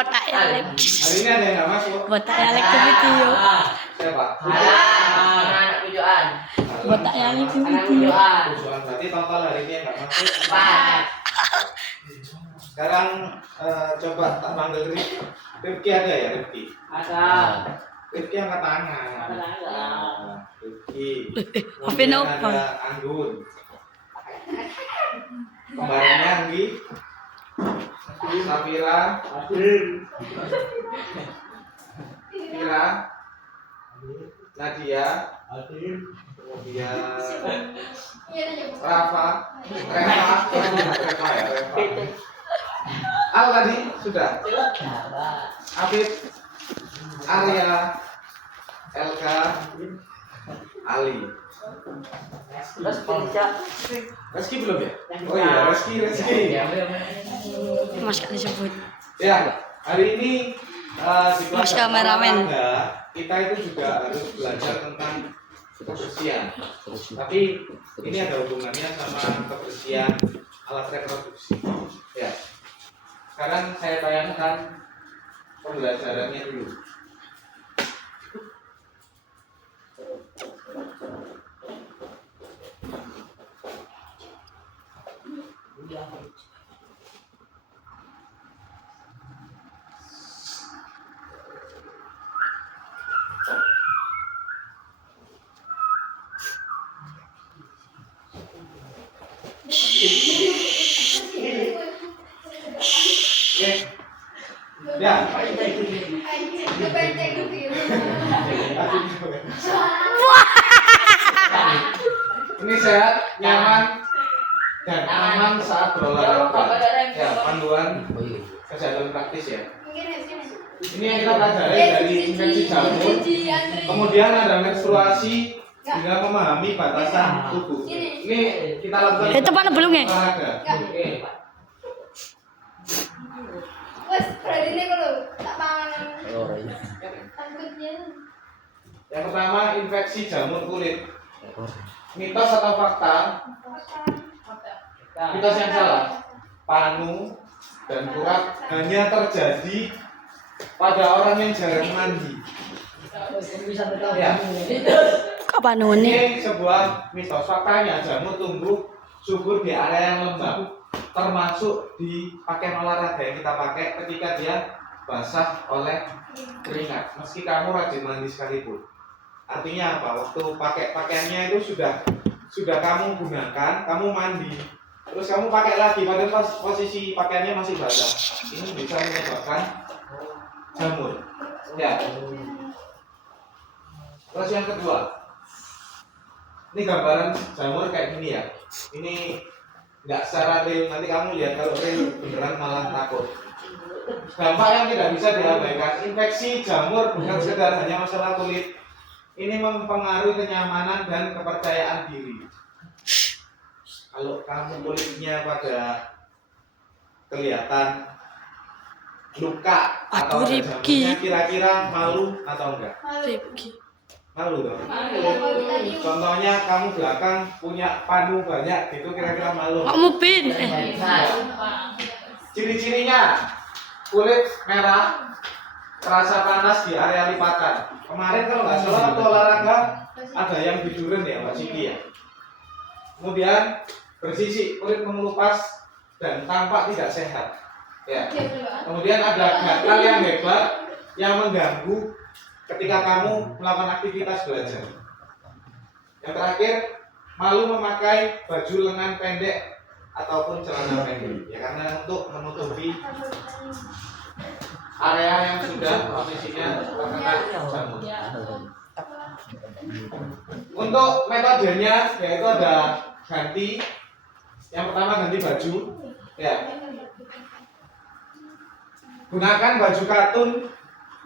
Botak ya Alex. Hari ini ada yang nggak masuk. Botak ya Alex ke video. Siapa? Anak tujuan. Botak ya Alex ke Anak video. tujuan. Tujuan berarti total hari ini yang nggak masuk. Empat. Sekarang coba tak panggil Rifki ada ya Rifki? Ada. Rifki angkat tangan. Rifki. HP Kemudian Nova. ada Anggun. Kembarannya Anggi. Safira. Kira. Nadia. Kemudian Rafa. Reva ya Reva. Al tadi sudah. Afif. Arya. Elka. Ali. Terus pencak. Reski belum ya? Oh iya, Reski. Mas gak disebut. Ya, hari ini di kelas Mas kameramen. olahraga, kita itu juga harus belajar tentang kebersihan. Tapi ini ada hubungannya sama kebersihan alat reproduksi. Ya. Sekarang saya tayangkan pembelajarannya dulu. Oke. Ya. Ini sehat, nyaman, dan aman saat berolahraga. Ya, panduan kesehatan praktis ya. Ini yang kita pelajari dari infeksi jamur. Kemudian ada menstruasi hingga memahami batasan tubuh. Ini kita lakukan. Itu mana belum ya? Olahraga. Oke. Wes, ini kalau tak pangan. Takutnya. Yang pertama infeksi jamur kulit. Mitos atau fakta? Mitos yang salah. Panu dan kurap hanya terjadi pada orang yang jarang mandi. Ya. Kapan nih? Ini sebuah mitos. Faktanya jamur tumbuh subur di area yang lembab, termasuk di pakaian olahraga yang kita pakai ketika dia basah oleh keringat. Meski kamu rajin mandi sekalipun. Artinya apa? Waktu pakai pakaiannya itu sudah kamu gunakan, kamu mandi, terus kamu pakai lagi padahal posisi pakaiannya masih basah. Ini bisa menyebabkan jamur. Ya. Terus yang kedua, ini gambaran jamur kayak gini ya. Ini nggak secara real, nanti kamu lihat kalau real beneran malah takut. Dampak yang tidak bisa diabaikan, infeksi jamur bukan sekedar hanya masalah kulit. Ini mempengaruhi kenyamanan dan kepercayaan diri. Kalau kamu kulitnya pada kelihatan luka atau ada jamurnya, kira-kira malu atau enggak? Rifki. Malu dong. Contohnya kamu belakang punya panu banyak gitu, kira-kira malu. Kamu pin. Ciri-cirinya kulit merah, terasa panas di area lipatan. Kemarin kalau nggak salah waktu olahraga ada yang biduren ya Mbak Siti ya. Kemudian bersisik, kulit mengelupas dan tampak tidak sehat. Ya. Kemudian ada gatal yang hebat yang mengganggu ketika kamu melakukan aktivitas belajar. Yang terakhir, malu memakai baju lengan pendek ataupun celana pendek. Ya karena untuk menutupi area yang sudah posisinya terkena jamur. Untuk metodenya yaitu ada ganti. Yang pertama ganti baju. Ya. Gunakan baju katun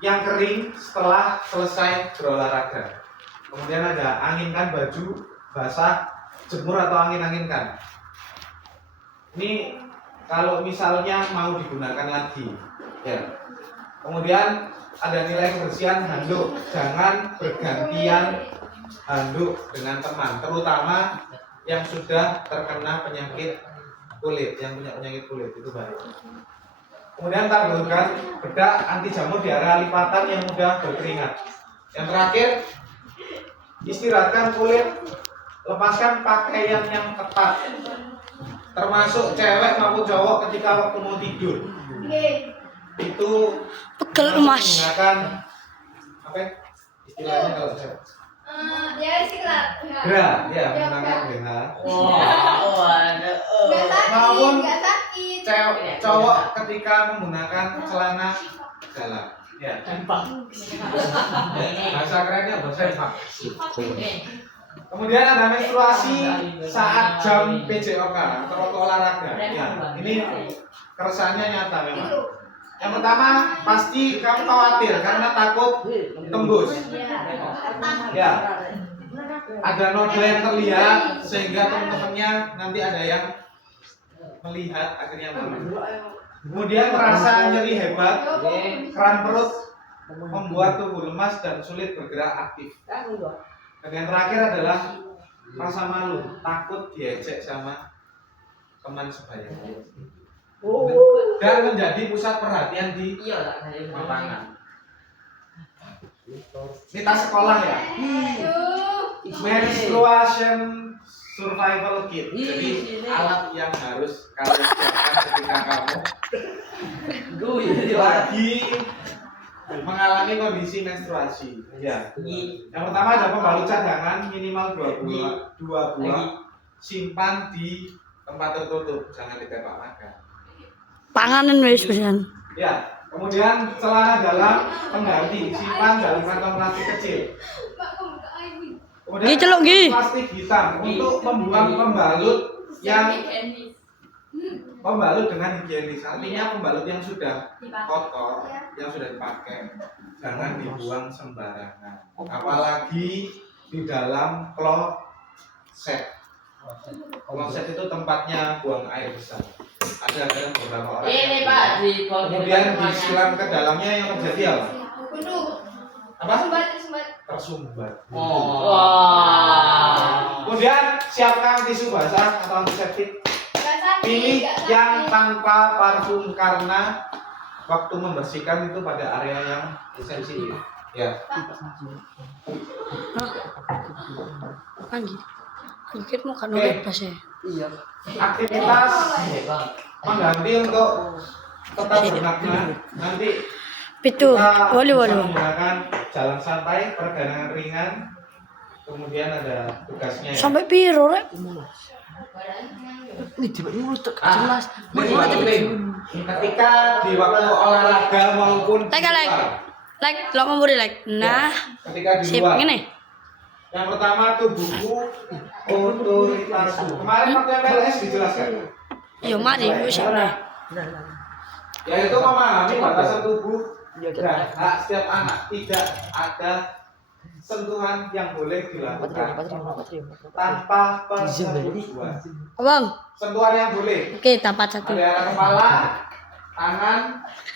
yang kering setelah selesai berolahraga. Kemudian ada anginkan baju basah, jemur atau angin-anginkan. Ini kalau misalnya mau digunakan lagi. Ya. Kemudian ada nilai kebersihan handuk, jangan bergantian handuk dengan teman, terutama yang sudah terkena penyakit kulit, yang punya penyakit kulit itu bahaya. Kemudian taburkan bedak anti jamur di area lipatan yang mudah berkeringat. Yang terakhir, istirahatkan kulit, lepaskan pakaian yang ketat, termasuk cewek maupun cowok ketika waktu mau tidur. Itu Pegel mas. menggunakan apa ya? Istilahnya kalau cewek Ya istirahat. gerah, ya menggunakan gerah. Nggak sakit, Maupun nggak sakit. Cowok ketika menggunakan celana dalam. Ya. Bahasa kerennya bahasa empat. Kemudian ada menstruasi saat jam PJOK atau waktu olahraga. Ya, ini keresahannya nyata memang. Yang pertama, pasti kamu khawatir karena takut tembus. Ya. Ada noda yang terlihat sehingga teman-temannya nanti ada yang melihat akhirnya malu. Kemudian merasa nyeri hebat, kram perut, membuat tubuh lemas dan sulit bergerak aktif. Dan yang terakhir adalah rasa malu, takut diejek sama teman sebaya dan menjadi pusat perhatian di lapangan. Kita sekolah ya. Menstruation survival kit. Jadi alat yang harus kalian siapkan ketika kamu lagi mengalami kondisi menstruasi. Ya. Yang pertama ada pembalut cadangan minimal 2 buah. Simpan di tempat tertutup, jangan ditembak makan. Panganan wis pisan. Ya. Kemudian celana dalam pengganti, simpan dalam kantong plastik kecil. Kemudian Celuk, Gi. plastik hitam untuk membuang pembalut dengan higienis. Artinya pembalut yang sudah kotor, yang sudah dipakai, jangan dibuang sembarangan. Apalagi di dalam kloset. Kloset itu tempatnya buang air besar. Ada beberapa orang. Ini Pak, Kemudian disiram ke dalamnya yang terjadi apa? Apa? Tersumbat. Kemudian siapkan tisu basah atau antiseptik. Pilih yang tanpa parfum karena waktu membersihkan itu pada area yang sensitif. Ya. Anjir. Anjir mau kan bebas ya. Aktivitas mengganti untuk tetap bermakna. Nanti Pitu. kita Walu. bisa menggunakan jalan santai, pergerakan ringan. Kemudian ada tugasnya ya. Sampai piro rek? Ketika di waktu olahraga maupun di luar. Like lo mau beri like. Nah, Ketika di sip luar. ngene. Yang pertama tubuhku otoritasku. Kemarin waktu MLS dijelaskan. Yo mari wis ora. Yaitu memahami batasan tubuh dan hak setiap anak. Tidak ada sentuhan yang boleh dilakukan tanpa persetujuan. Abang. Sentuhan yang boleh Oke, dapat satu. ada area kepala, tangan,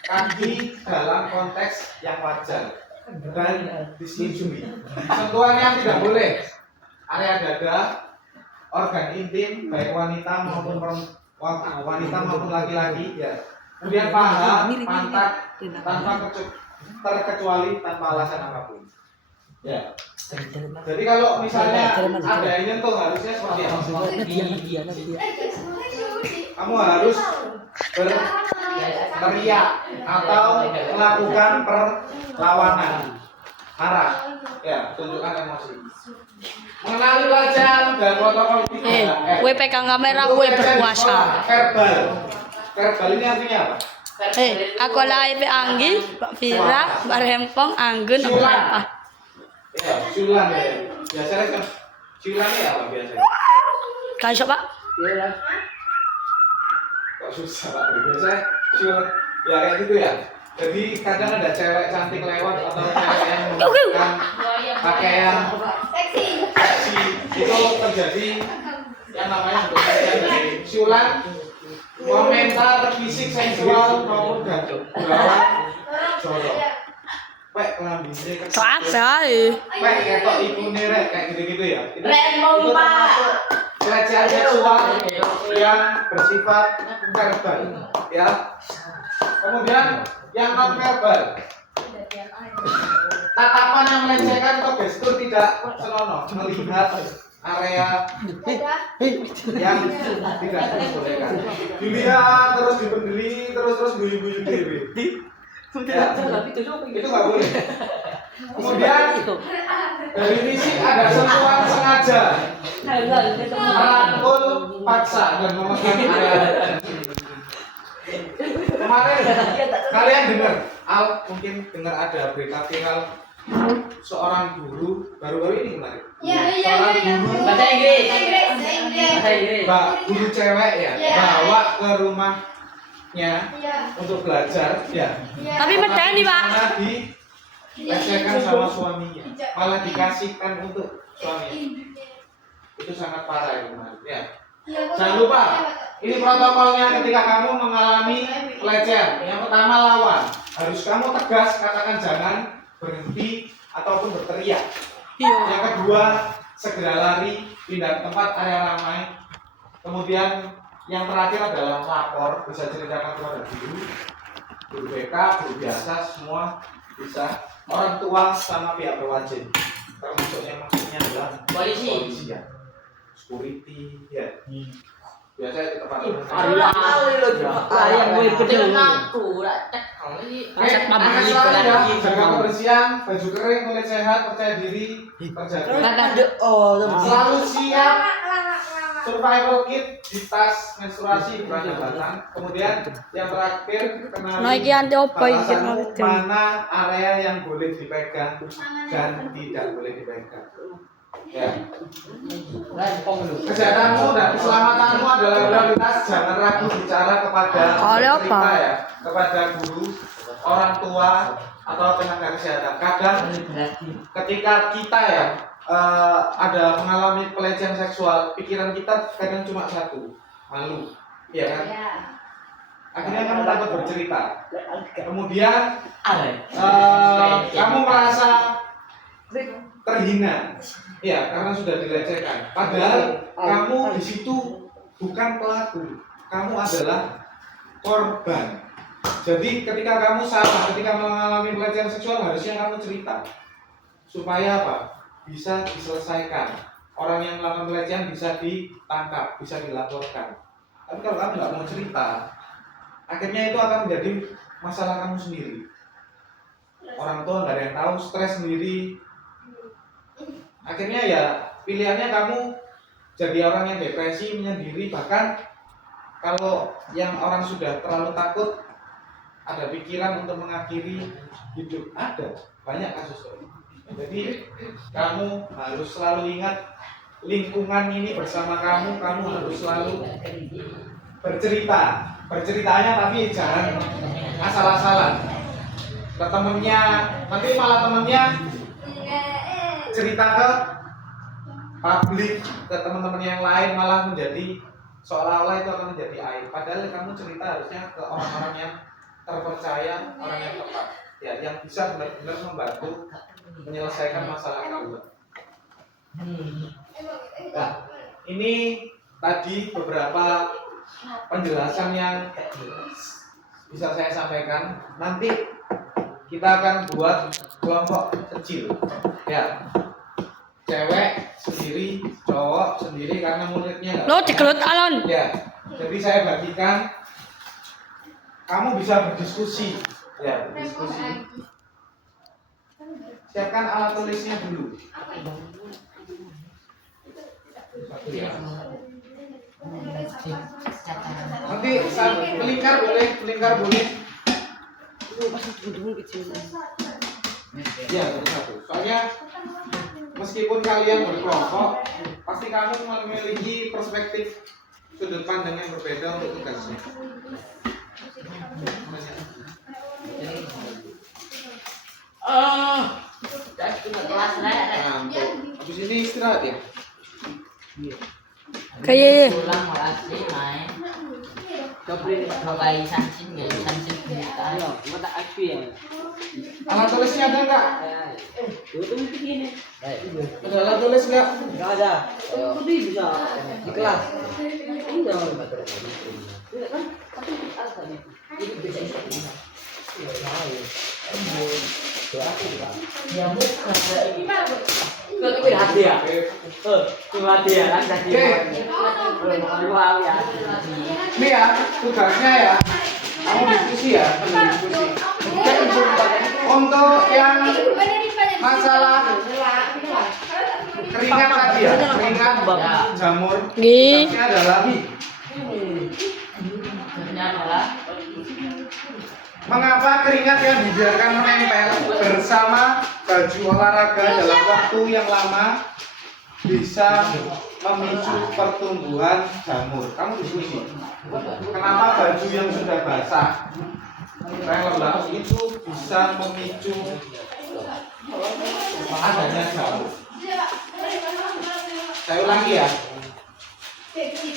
kaki dalam konteks yang wajar dan disetujui. Sentuhan yang tidak boleh area dada, organ intim baik wanita maupun laki-laki ya. Kemudian paha, pantat tanpa terkecuali tanpa alasan apapun. Ya. Jadi kalau misalnya ada yang nyentuh harusnya seperti apa? Kamu harus berteriak atau melakukan perlawanan, marah, ya, tunjukkan emosi. Mengenali pelajaran dan protokol etika. Gue pegang kamera, gue berpuasa. Verbal ini artinya apa? Aku live Anggi, Mbak Vira, Mbak Rempong, Anggun, Mbak apa? Ya, siulan ya. Biasanya kan siulannya ya apa biasanya? Kan Pak? Kok susah Pak? Biasanya siulan ya kayak gitu ya. Jadi kadang ada cewek cantik lewat atau cewek yang menggunakan pakaian seksi itu terjadi yang namanya dari siulan, komentar fisik seksual maupun gawat jorok. Pek kelambine So apa ya? Pek ketok ibune rek kayak gitu-gitu ya. Itu Rempong, Pak. termasuk pelecehan seksual yang bersifat verbal ya. Kemudian yang non verbal. Tatapan yang melecehkan atau gestur tidak senonoh melihat area yang tidak dibolehkan. Dilihat terus dipendeli terus guyu-guyu dewe. Ya, itu nggak boleh. Kemudian dari fisik ada sentuhan sengaja, merangkul paksa dan memegang area. Kemarin kalian dengar, mungkin dengar ada berita viral seorang guru baru-baru ini kemarin. Seorang guru Bahasa Inggris. guru cewek ya, bawa ke rumahnya untuk belajar ya. Tapi medeni, Pak. Malah dilecehkan sama suaminya, malah dikasihkan untuk suaminya. Itu sangat parah ya kemarin ya. Jangan lupa, ini protokolnya ketika kamu mengalami pelecehan. Yang pertama lawan, harus kamu tegas katakan jangan, berhenti ataupun berteriak. Yang kedua, segera lari, pindah ke tempat area ramai. Kemudian yang terakhir adalah lapor, bisa ceritakan kepada guru BK, guru biasa, semua bisa. Orang tua sama pihak berwajib. Termasuk yang maksudnya adalah polisi ya. Security ya. Biasa itu tempat umum. Yang gue betul ngaku, cek kalau ini jaga kebersihan, baju kering, kulit sehat, percaya diri, terjaga. Selalu siap. Survival kit di tas menstruasi berangkatan. Kemudian yang terakhir Nike anti opo iki mana area yang boleh dipegang dan tidak boleh dipegang. Ya. Kesehatanmu dan keselamatanmu adalah prioritas. Jangan ragu bicara kepada cerita ya, kepada guru, orang tua atau tenaga kesehatan. Kadang ketika kita ya ada mengalami pelecehan seksual, pikiran kita kadang cuma satu, malu, ya kan? Akhirnya kamu takut bercerita. Kemudian kamu merasa terhina, ya karena sudah dilecehkan. Padahal kamu di situ bukan pelaku, kamu adalah korban. Jadi ketika kamu salah, ketika mengalami pelecehan seksual harusnya kamu cerita supaya apa? Bisa diselesaikan. Orang yang melakukan pelecehan bisa ditangkap, bisa dilaporkan. Tapi kalau kamu nggak mau cerita, akhirnya itu akan menjadi masalah kamu sendiri. Orang tua nggak ada yang tahu, stres sendiri. Akhirnya ya pilihannya kamu jadi orang yang depresi, menyendiri. Bahkan kalau yang orang sudah terlalu takut, ada pikiran untuk mengakhiri hidup. Ada banyak kasus itu. Jadi kamu harus selalu ingat lingkungan ini bersama kamu harus selalu bercerita. Berceritanya tapi jangan asal-asalan. Ke temennya, nanti malah temennya cerita ke publik, ke teman-teman yang lain malah menjadi seolah-olah itu akan menjadi aib. Padahal kamu cerita harusnya ke orang-orang yang terpercaya, orang yang tepat, ya, yang bisa benar-benar membantu menyelesaikan masalah kamu. Nah, ini tadi beberapa penjelasan yang bisa saya sampaikan. Nanti kita akan buat kelompok kecil, ya, cewek sendiri, cowok sendiri karena muridnya lo digelut alon. Ya, jadi saya bagikan. Kamu bisa berdiskusi, ya, berdiskusi. Siapkan alat tulisnya dulu. Nanti melingkar boleh, Ya, satu. Soalnya meskipun kalian berkelompok, pasti kamu memiliki perspektif sudut pandang yang berbeda untuk tugasnya. Ngantuk. Habis ini istirahat ya. Kayak Pulang makasih main. Coba mulai sansin ya, sansin kita. Ayo, mata api ya. Alat tulisnya ada enggak? Itu begini. Ada alat tulis enggak? Enggak ada. Oh, bisa di kelas. Iya. Tidak kan? Tapi ada nih. Ini bisa bisa. Ya bukan. Kau itu hati ya? Cuma hati ya, kan tadi. Wow ya. Ini ya, tugasnya ya. Kamu diskusi ya, diskusi. Untuk yang masalah keringat tadi ya, keringat jamur. Nggih. Tugasnya adalah mengapa keringat yang dibiarkan menempel bersama baju olahraga dalam waktu yang lama bisa memicu pertumbuhan jamur. Kamu diskusi. Kenapa baju yang sudah basah, yang lembab itu bisa memicu adanya jamur? Saya ulangi ya.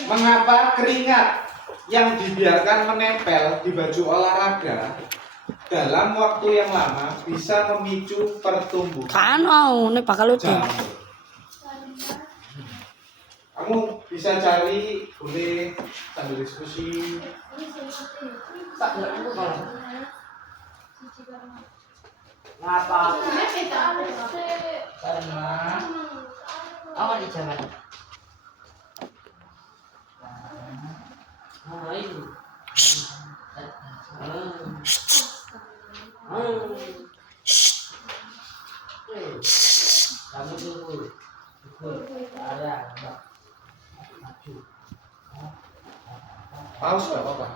Mengapa keringat yang dibiarkan menempel di baju olahraga dalam waktu yang lama bisa memicu pertumbuhan Kan mau nih bakal lucu. jamur? Kamu bisa cari, boleh sambil diskusi. Ngapa? Karena awal di zaman. Nah, itu. Kamu tunggu. Ada. Paus nggak apa-apa.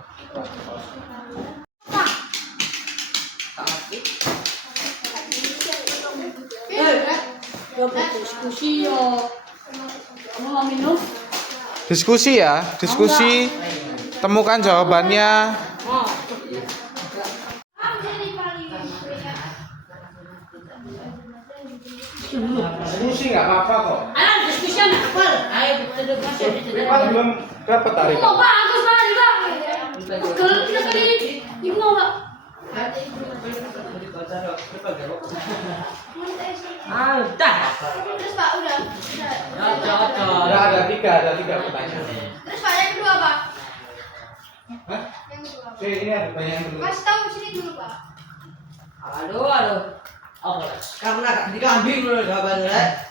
Diskusi yo. Kamu mau minum? Diskusi ya, diskusi. Temukan jawabannya. Diskusi nggak apa-apa kok. Alah, diskusi anak apa? Ayo kita Rival belum dapat hari. Mau bagus banget, Bang. Kalau kita kali ibu mau, Pak. Ah, dah. Terus Pak udah. Ada tiga pertanyaan. Terus Pak yang kedua Pak. Hah? Yang kedua. Ini ada banyak dulu. Kasih tahu sini dulu Pak. Aduh. Oh, karena di kambing loh jawabannya.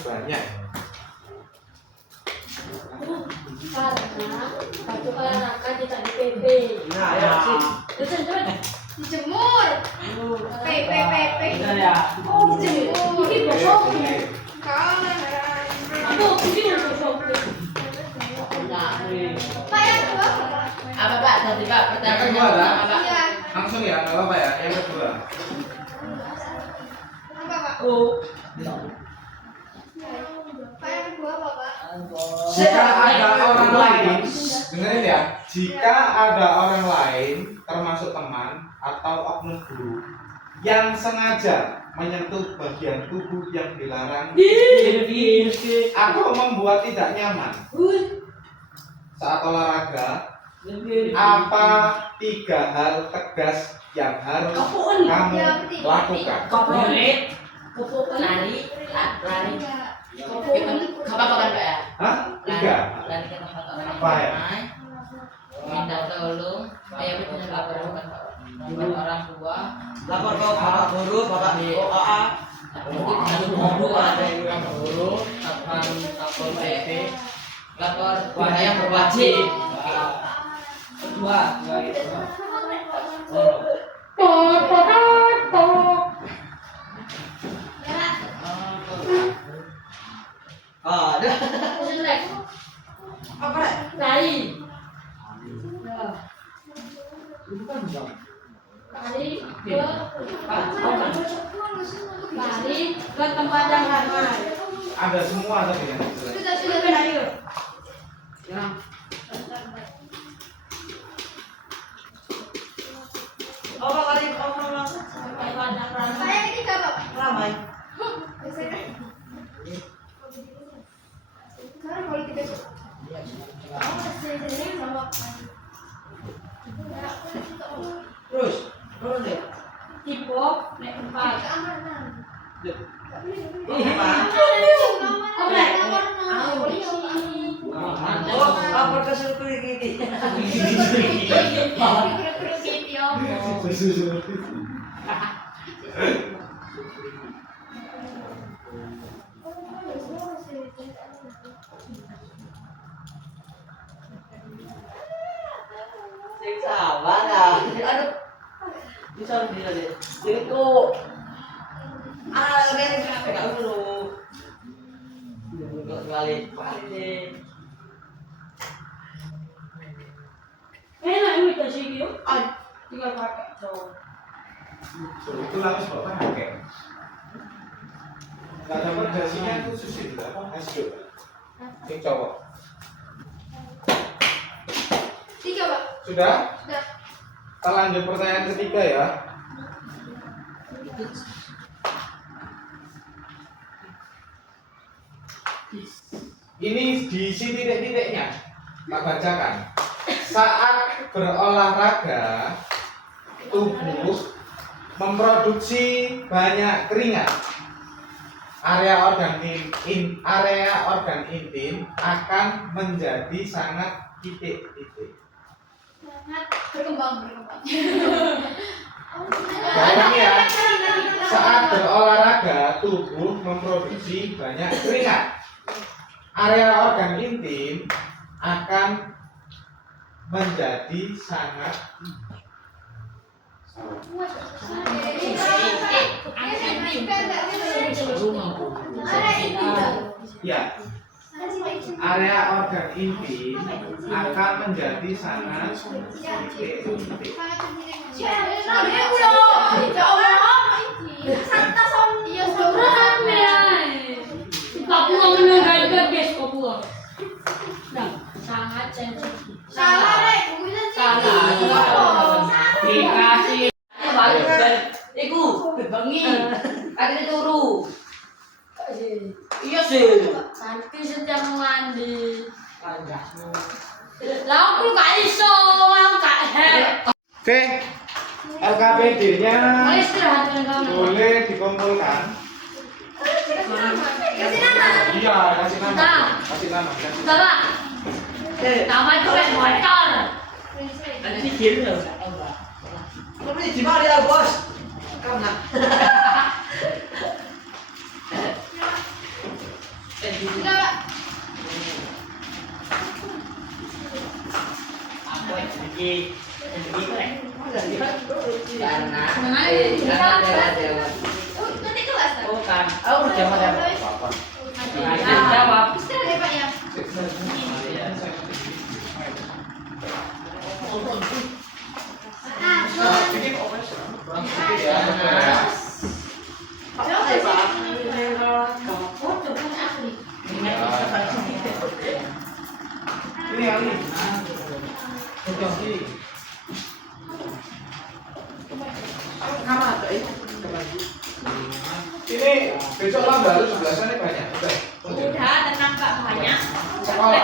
Banyak. Karena baju olahraga tidak di PP. Nah, ya sih. Terus coba Dijemur. PP. Benar ya. oh dijemur. Ini gosok. Aduh, ini gosok. Pak yang kedua Pak. apa Pak? Tadi Pak pertanyaannya Yang kedua, apa Pak? Iya. Langsung ya, nggak apa-apa ya. Yang kedua. Apa Pak? Oh. Pak yang kedua apa Pak? Jika ada orang lain, dengerin ya. Jika ada orang lain, termasuk teman atau oknum guru, yang sengaja menyentuh bagian tubuh yang dilarang atau membuat tidak nyaman saat olahraga, apa 3 hal tegas yang harus kamu lakukan? Lari. Apa kan Pak ya? Hah? 3. Lari ke tempat orang Apa ya? ramai. Minta tolong. Kayak kita lapor bukan Pak. Bukan orang tua. Lapor ke bapak guru, bapak OA. Mungkin satu guru ada yang guru, akan lapor PP, lapor pada yang berwajib. Kedua, Ada. Apa? Lari. Lari ke tempat yang ramai. Ada semua tadi yang jelas. Sudah. Ayo. Apa kali orang Tempat yang ramai. Pak yang ketiga apa Pak? ramai? Biasanya. Tipo nek empat. Oh, apa kesel kuwi iki? Sing sabar ah. Aduh. Bisa dia deh. Itu ini enggak dulu. Balik deh. Enak ini kasih dia. Tinggal pakai cowok. Itu lapis bapak pakai. Nggak ada perdasinya khusus itu apa? Hasil. Sing cowok. 3 Pak. Sudah? Sudah. Kita lanjut pertanyaan ketiga ya. Ini diisi titik-titiknya. Tak bacakan. Saat berolahraga, tubuh memproduksi banyak keringat. Area organ intim akan menjadi sangat titik-titik. Berkembang. Bayangin ya, saat berolahraga tubuh memproduksi banyak keringat. Area organ intim akan menjadi sangat ya. Area organ intim akan menjadi sangat titik-titik. Papua meninggalkan guys Papua. Nah, sangat sensitif. Dikasih balik dan iku bengi. Akhirnya turu. Iya sih. Nanti setiap mandi. Lah aku gak iso, aku gak head. Oke, LKPD-nya Mau istirahat dengan kamu. boleh dikumpulkan. Kasih nama. Iya, kasih nama. Nah. Kasih nama. Kasih. Bapak, nama itu kayak motor. Ada pikir loh. Tapi di mana ya, Bos? Karena Sudah Pak. Aku sedikit keren. karena Nanti kelas Pak. Oh kan, aku udah mau jawab. Istirahat ya Pak ya. Kurang sedikit ya. Ini Ali. Ini besok lah baru 11-an banyak. Udah tenang Pak banyak. Sekolah.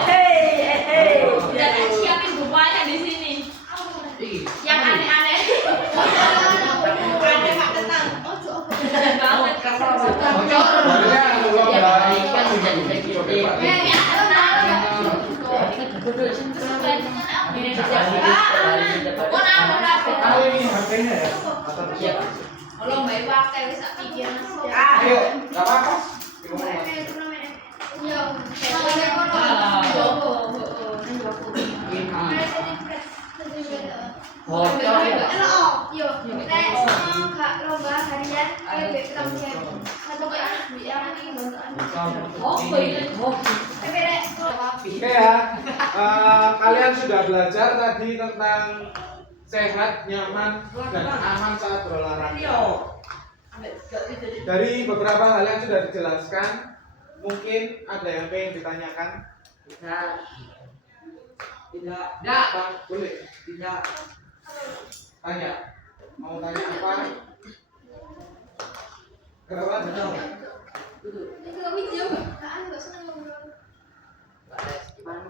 Udah tak siapin bupanya di sini. Yang aneh-aneh. Aneh Pak tenang. Banget. Barunya belum dari kan juga coba. Kalau ini harganya ya? Kalau mbak pakai wis tak pikir Mas. Ayo, enggak apa-apa. Iya. Oke ya, kalian sudah belajar tadi tentang sehat, nyaman, dan aman saat berolahraga. Dari beberapa hal yang sudah dijelaskan, mungkin ada yang pengen ditanyakan? tidak Apa? Boleh tidak tanya. Mau tanya apa? Kenapa?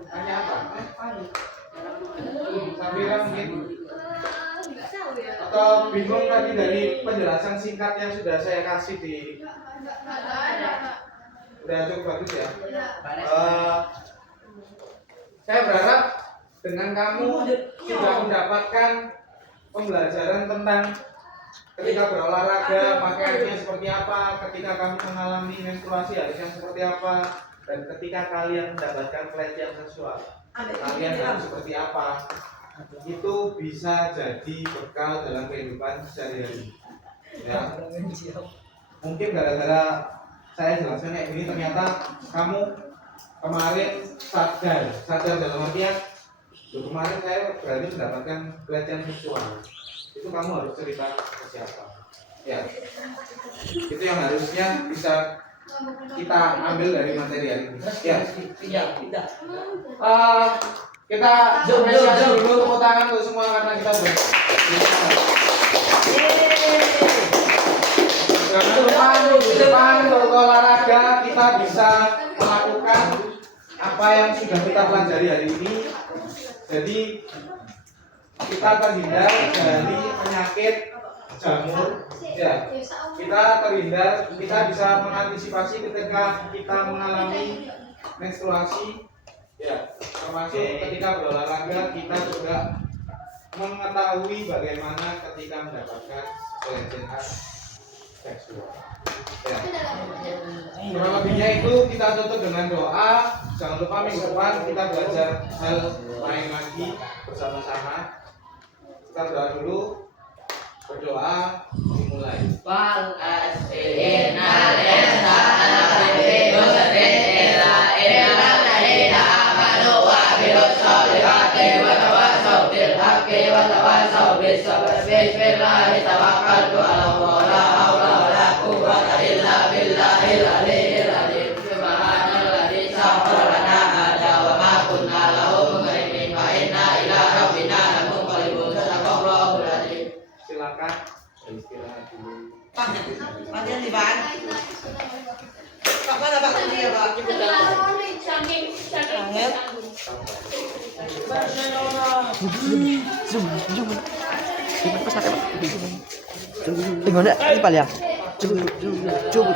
Tanya apa? Sambil mungkin. Atau atau bingung tadi dari penjelasan singkat yang sudah saya kasih di udah cukup bagus ya. Saya berharap dengan kamu sudah mendapatkan pembelajaran tentang ketika berolahraga pakaiannya seperti apa, ketika kamu mengalami menstruasi harusnya seperti apa, dan ketika kalian mendapatkan pelecehan seksual kalian harus seperti apa. Itu bisa jadi bekal dalam kehidupan sehari-hari ya. Mungkin gara-gara saya jelaskan kayak gini ternyata kamu kemarin sadar dalam artian kemarin saya berarti mendapatkan pelecehan seksual, itu kamu harus cerita ke siapa ya. Itu yang harusnya bisa kita ambil dari materi hari ini ya. Kita apresiasi dulu, tepuk tangan untuk semua karena kita depan olahraga kita bisa melakukan apa yang sudah kita pelajari hari ini. Jadi kita terhindar dari penyakit jamur ya. Kita bisa mengantisipasi ketika kita mengalami menstruasi ya, termasuk ketika berolahraga kita juga mengetahui bagaimana ketika mendapatkan pelecehan seksual ya. Kurang lebihnya itu kita tutup dengan doa. Jangan lupa minggu depan kita belajar hal lain lagi bersama-sama. Kita berdoa dulu. Berdoa dimulai. Silakan istirahat dulu. Panjang di ban. Pak mana Pak dia Pak? Tengok nak, ini pala. Cuba.